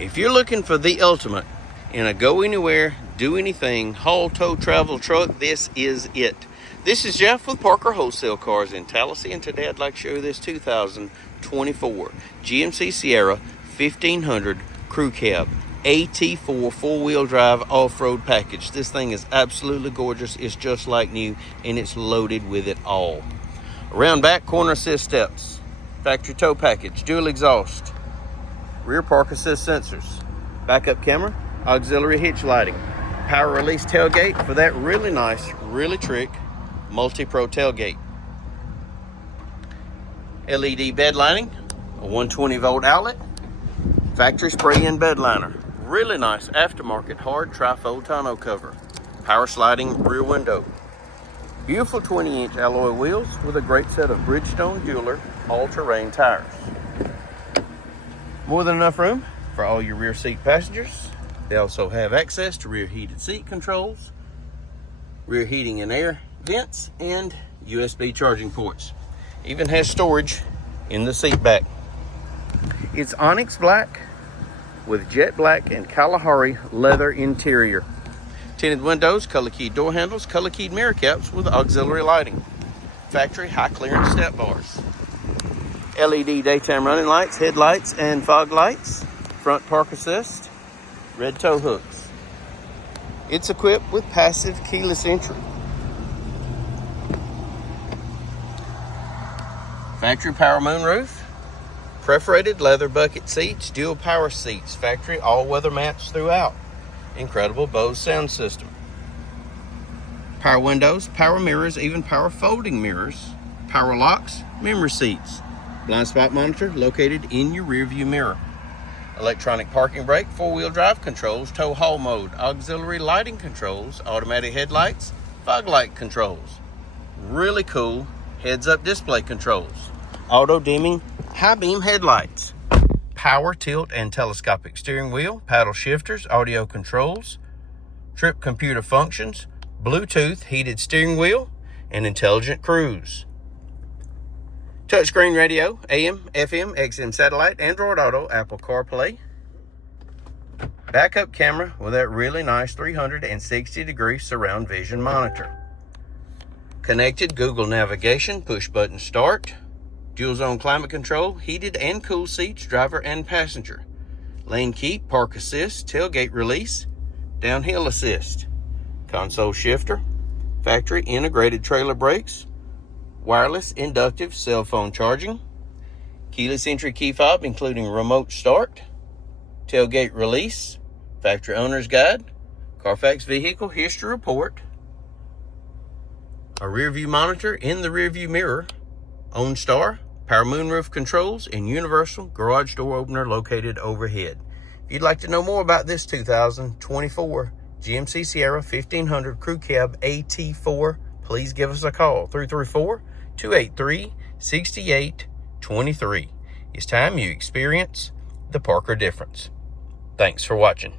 If you're looking for the ultimate in a go anywhere, do anything, haul, tow, travel truck, this is it. This is Jeff with Parker Wholesale Cars in Tallassee, and today I'd like to show you this 2024 GMC Sierra 1500 Crew Cab AT4 four-wheel drive off-road package. This thing is absolutely gorgeous. It's just like new, and it's loaded with it all. Around back, corner assist steps, factory tow package, dual exhaust, rear park assist sensors, backup camera, auxiliary hitch lighting, power release tailgate for that really nice, really trick multi-pro tailgate, LED bed lining, a 120 volt outlet, factory spray-in bed liner, really nice aftermarket hard trifold tonneau cover, power sliding rear window, beautiful 20-inch alloy wheels with a great set of Bridgestone Jeweler all-terrain tires. More than enough room for all your rear seat passengers. They also have access to rear heated seat controls, rear heating and air vents, and USB charging ports. Even has storage in the seat back. It's onyx black with jet black and Kalahari leather interior. Tinted windows, color keyed door handles, color keyed mirror caps with auxiliary lighting. Factory high clearance step bars. LED daytime running lights, headlights, and fog lights. Front park assist, red tow hooks. It's equipped with passive keyless entry. Factory power moonroof, perforated leather bucket seats, dual power seats, factory all-weather mats throughout. Incredible Bose sound system. Power windows, power mirrors, even power folding mirrors, power locks, memory seats. Blind spot monitor located in your rear view mirror. Electronic parking brake, four-wheel drive controls, tow haul mode, auxiliary lighting controls, automatic headlights, fog light controls. Really cool heads-up display controls. Auto dimming high beam headlights. Power tilt and telescopic steering wheel, paddle shifters, audio controls, trip computer functions, Bluetooth heated steering wheel, and intelligent cruise. Touchscreen radio, AM, FM, XM satellite, Android Auto, Apple CarPlay. Backup camera with that really nice 360-degree surround vision monitor. Connected Google navigation, push button start. Dual zone climate control, heated and cool seats, driver and passenger. Lane keep, park assist, tailgate release, downhill assist. Console shifter, factory integrated trailer brakes, wireless inductive cell phone charging, keyless entry key fob including remote start, tailgate release, factory owner's guide, Carfax vehicle history report, a rear view monitor in the rear view mirror, OnStar, power moonroof controls, and universal garage door opener located overhead. If you'd like to know more about this 2024 GMC Sierra 1500 Crew Cab AT4, please give us a call, 334-283-6823. It's time you experience the Parker difference. Thanks for watching.